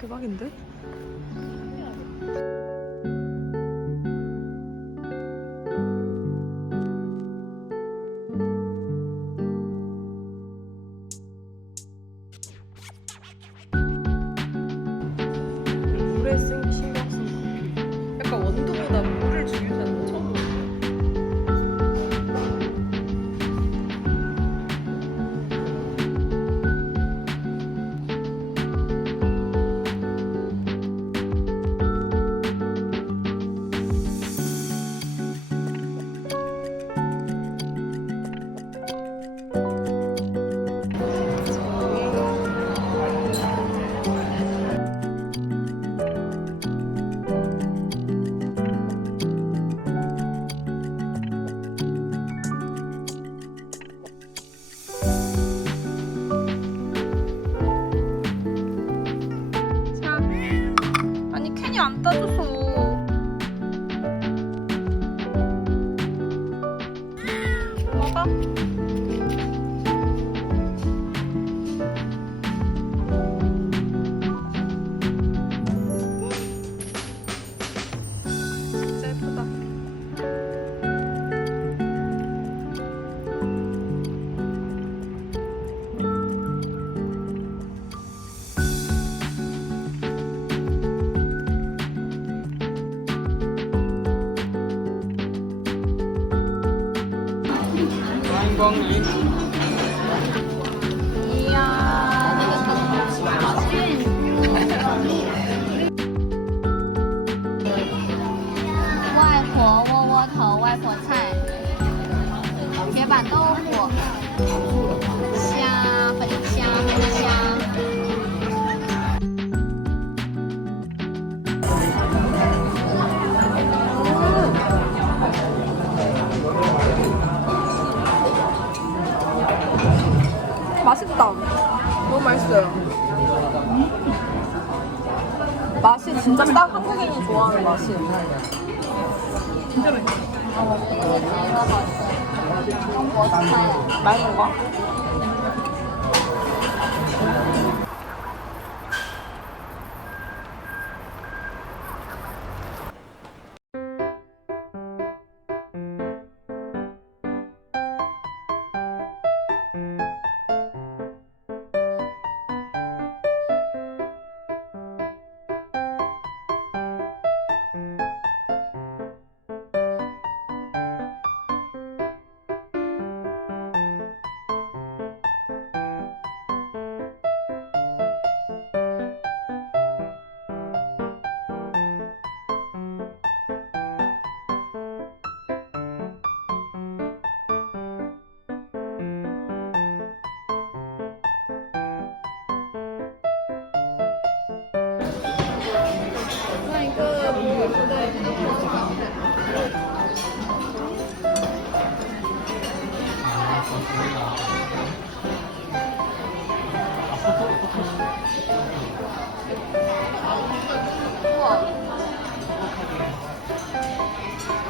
대박인데? 안 따져서. 먹어. 이 야. 外婆窝窝头、外婆菜、铁板豆腐、 맛있다. 너무 맛있어요. 맛이 진짜 딱 한국인이 좋아하는 맛이. 많이 먹어?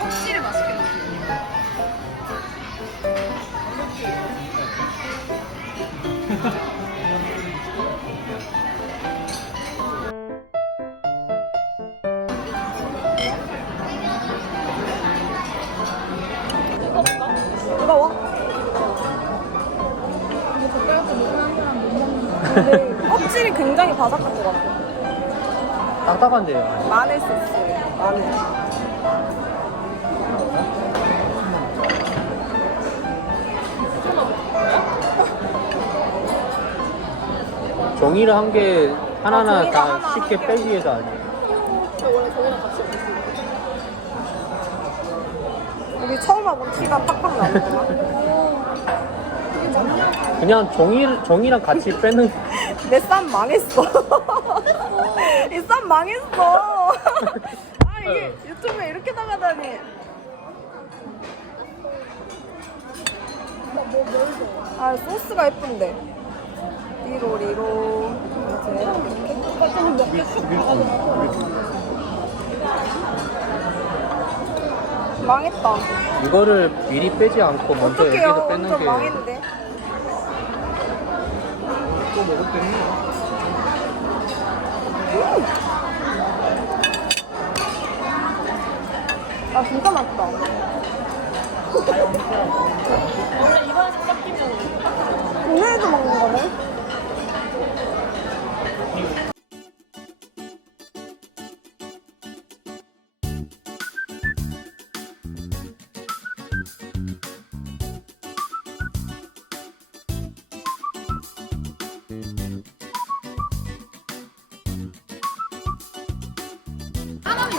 확실히 맛있게. 뜨 근데 껍질이 굉장히 바삭할 것 같아. 딱딱한데요. 마늘 소스. 마늘. 종이를 한개 하나하나 아, 다 하나 쉽게. 빼기 위해서 아니에요. 원래 저희랑 같이 여기 처음 와본 티가 팍팍 나는구나. 그냥 종이, 종이랑 같이 빼는 내 쌈 망했어. 이 쌈 망했어. 아 이게 유튜브에 이렇게 나가다니. 아 소스가 예쁜데. 리로 리로 이제. 망했다. 이거를 미리 빼지 않고 먼저 어떡해요? 여기서 빼는 완전 게 망했는데. 또 먹었더니 음. 아 진짜 맛있다. 원래 이번에서 깎이면 오늘도 먹는 거네.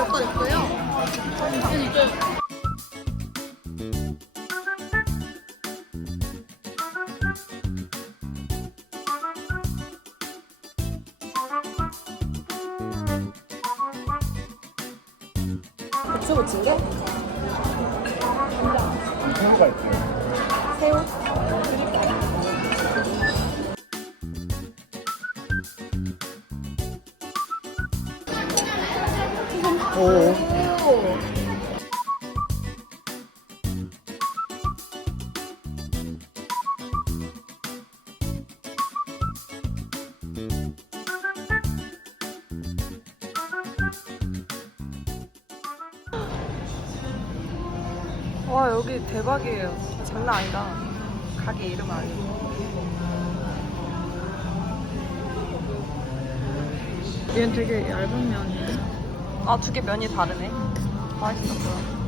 오빠 냈어요. 고추 무친 게? 새우가 있어요. 새우? 오. 오. 와 여기 대박이에요. 장난 아니다. 가게 이름 아니고. 얘는 되게 얇은 면이에요. 아 두 개 면이 다르네. 맛있어.